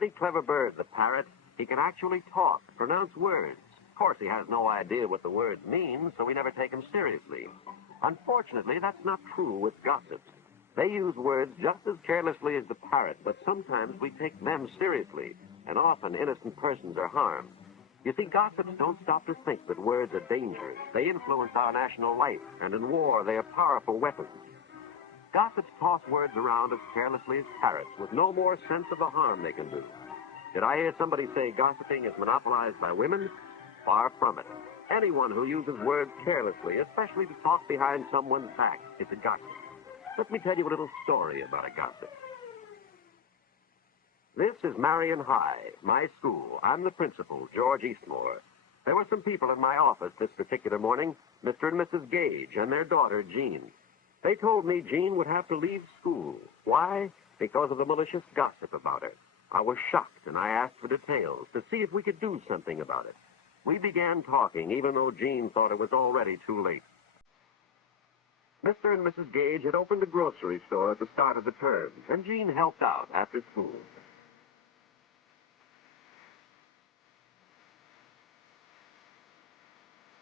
pretty clever bird, the parrot. He can actually talk, pronounce words. Of course, he has no idea what the words mean, so we never take him seriously. Unfortunately, that's not true with gossips. They use words just as carelessly as the parrot, but sometimes we take them seriously, and often innocent persons are harmed. You see, gossips don't stop to think that words are dangerous. They influence our national life, and in war, they are powerful weapons. Gossips toss words around as carelessly as parrots, with no more sense of the harm they can do. Did I hear somebody say gossiping is monopolized by women? Far from it. Anyone who uses words carelessly, especially to talk behind someone's back, is a gossip. Let me tell you a little story about a gossip. This is Marion High, my school. I'm the principal, George Eastmore. There were some people in my office this particular morning, Mr. and Mrs. Gage and their daughter, Jean. They told me Jean would have to leave school. Why? Because of the malicious gossip about her. I was shocked, and I asked for details to see if we could do something about it. We began talking, even though Jean thought it was already too late. Mr. and Mrs. Gage had opened a grocery store at the start of the term, and Jean helped out after school.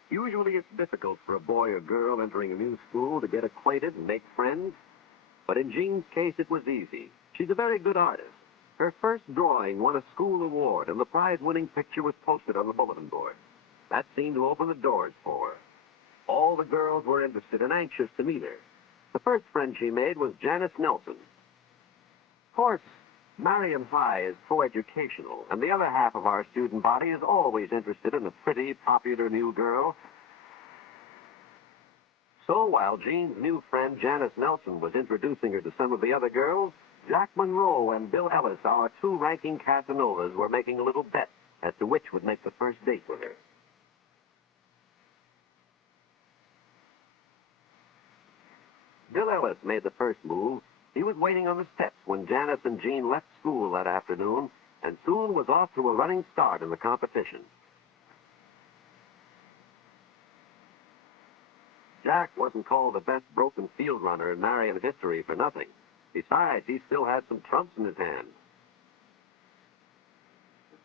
Usually it's difficult for a boy or girl entering a new school to get acquainted and make friends. But in Jean's case, it was easy. She's a very good artist. Her first drawing won a school award, and the prize-winning picture was posted on the bulletin board. That seemed to open the doors for her. All the girls were interested and anxious to meet her. The first friend she made was Janice Nelson. Of course, Marion High is coeducational, and the other half of our student body is always interested in a pretty, popular new girl. So while Jean's new friend Janice Nelson was introducing her to some of the other girls, Jack Monroe and Bill Ellis, our two ranking Casanovas, were making a little bet as to which would make the first date with her. Bill Ellis made the first move. He was waiting on the steps when Janice and Jean left school that afternoon, and soon was off to a running start in the competition. Jack wasn't called the best broken field runner in Marion history for nothing. Besides, he still had some trumps in his hand.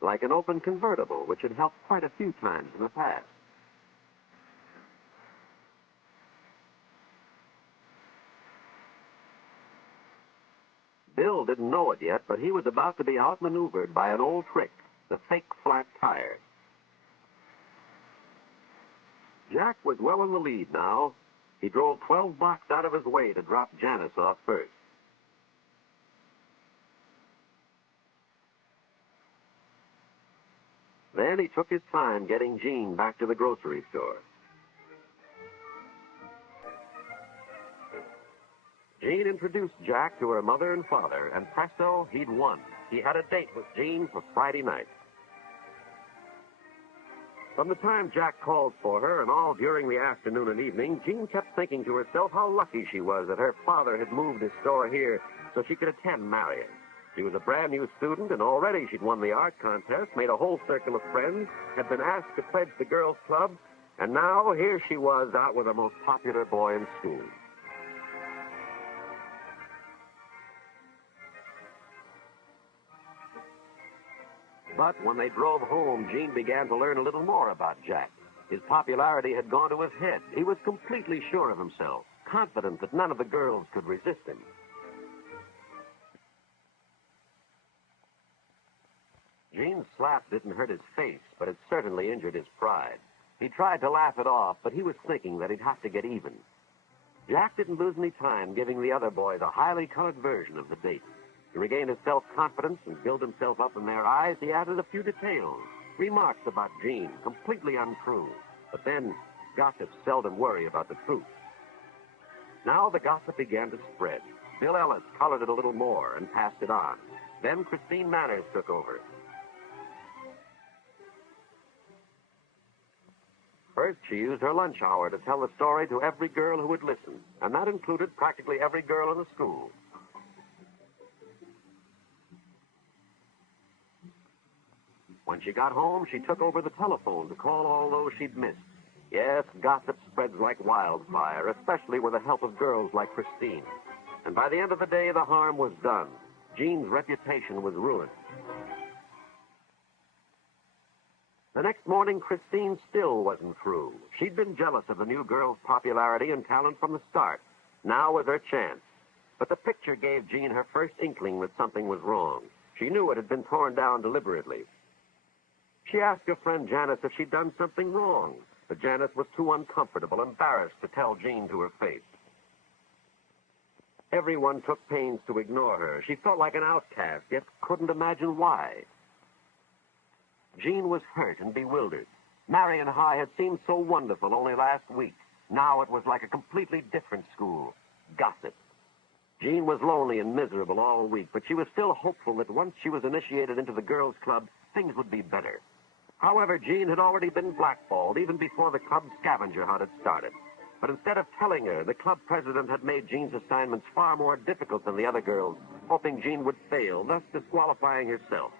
Like an open convertible, which had helped quite a few times in the past. Bill didn't know it yet, but he was about to be outmaneuvered by an old trick, the fake flat tire. Jack was well in the lead now. He drove 12 blocks out of his way to drop Janice off first. Then he took his time getting Jean back to the grocery store. Jean introduced Jack to her mother and father, and presto, he'd won. He had a date with Jean for Friday night. From the time Jack called for her and all during the afternoon and evening, Jean kept thinking to herself how lucky she was that her father had moved his store here so she could attend Marion. She was a brand new student, and already she'd won the art contest, made a whole circle of friends, had been asked to pledge the girls' club, and now here she was out with the most popular boy in school. But when they drove home, Jean began to learn a little more about Jack. His popularity had gone to his head. He was completely sure of himself, confident that none of the girls could resist him. Jean's slap didn't hurt his face, but it certainly injured his pride. He tried to laugh it off, but he was thinking that he'd have to get even. Jack didn't lose any time giving the other boys a highly colored version of the date. To regain his self-confidence and build himself up in their eyes, he added a few details, remarks about Jean, completely untrue. But then, gossips seldom worry about the truth. Now the gossip began to spread. Bill Ellis colored it a little more and passed it on. Then Christine Manners took over. First, she used her lunch hour to tell the story to every girl who would listen, and that included practically every girl in the school. When she got home, she took over the telephone to call all those she'd missed. Yes, gossip spreads like wildfire, especially with the help of girls like Christine. And by the end of the day, the harm was done. Jean's reputation was ruined. The next morning, Christine still wasn't through. She'd been jealous of the new girl's popularity and talent from the start. Now was her chance. But the picture gave Jean her first inkling that something was wrong. She knew it had been torn down deliberately. She asked her friend Janice if she'd done something wrong, but Janice was too uncomfortable, embarrassed to tell Jean to her face. Everyone took pains to ignore her. She felt like an outcast, yet couldn't imagine why. Jean was hurt and bewildered. Marion High had seemed so wonderful only last week. Now it was like a completely different school. Gossip. Jean was lonely and miserable all week, but she was still hopeful that once she was initiated into the girls' club, things would be better. However, Jean had already been blackballed even before the club scavenger hunt had started. But instead of telling her, the club president had made Jean's assignments far more difficult than the other girls, hoping Jean would fail, thus disqualifying herself.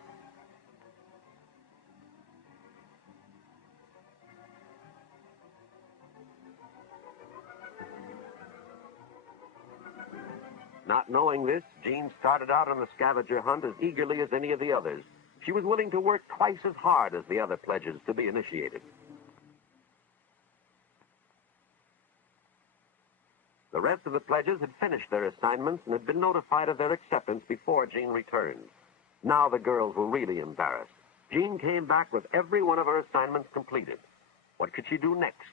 Not knowing this, Jean started out on the scavenger hunt as eagerly as any of the others. She was willing to work twice as hard as the other pledges to be initiated. The rest of the pledges had finished their assignments and had been notified of their acceptance before Jean returned. Now the girls were really embarrassed. Jean came back with every one of her assignments completed. What could she do next?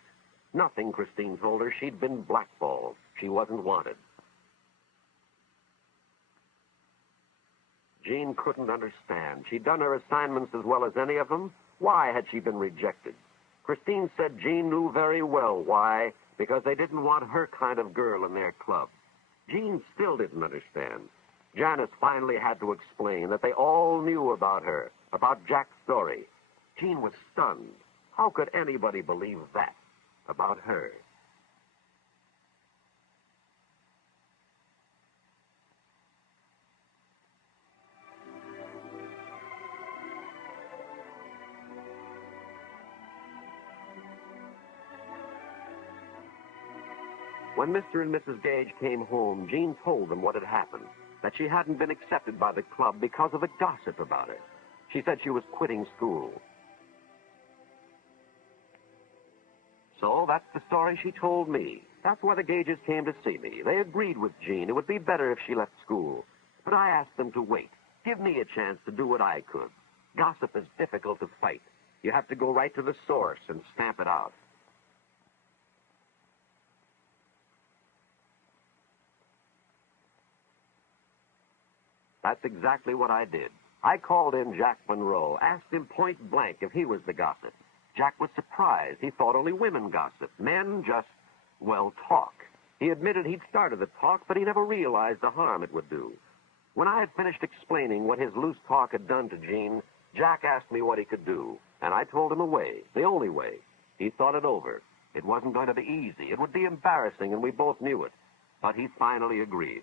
Nothing, Christine told her. She'd been blackballed. She wasn't wanted. Jean couldn't understand. She'd done her assignments as well as any of them. Why had she been rejected? Christine said Jean knew very well why, because they didn't want her kind of girl in their club. Jean still didn't understand. Janice finally had to explain that they all knew about her, about Jack's story. Jean was stunned. How could anybody believe that about her? When Mr. and Mrs. Gage came home, Jean told them what had happened, that she hadn't been accepted by the club because of the gossip about her. She said she was quitting school. So that's the story she told me. That's why the Gages came to see me. They agreed with Jean. It would be better if she left school. But I asked them to wait. Give me a chance to do what I could. Gossip is difficult to fight. You have to go right to the source and stamp it out. That's exactly what I did. I called in Jack Monroe, asked him point blank if he was the gossip. Jack was surprised. He thought only women gossiped. Men just, well, talk. He admitted he'd started the talk, but he never realized the harm it would do. When I had finished explaining what his loose talk had done to Jean, Jack asked me what he could do, and I told him a way, the only way. He thought it over. It wasn't going to be easy. It would be embarrassing, and we both knew it. But he finally agreed.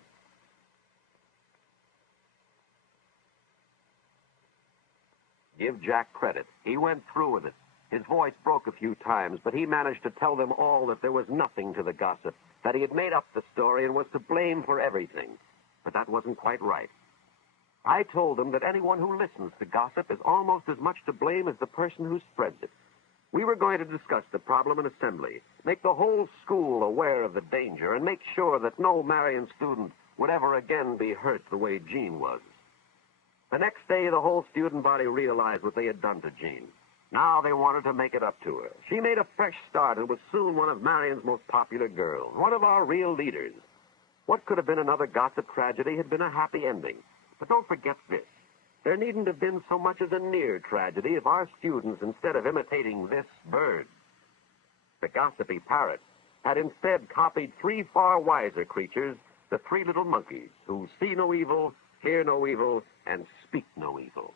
Give Jack credit. He went through with it. His voice broke a few times, but he managed to tell them all that there was nothing to the gossip, that he had made up the story and was to blame for everything. But that wasn't quite right. I told him that anyone who listens to gossip is almost as much to blame as the person who spreads it. We were going to discuss the problem in assembly, make the whole school aware of the danger, and make sure that no Marion student would ever again be hurt the way Jean was. The next day, the whole student body realized what they had done to Jean. Now they wanted to make it up to her. She made a fresh start and was soon one of Marion's most popular girls, one of our real leaders. What could have been another gossip tragedy had been a happy ending. But don't forget this. There needn't have been so much as a near tragedy if our students, instead of imitating this bird, the gossipy parrot, had instead copied three far wiser creatures, the three little monkeys, who see no evil, hear no evil, and speak no evil.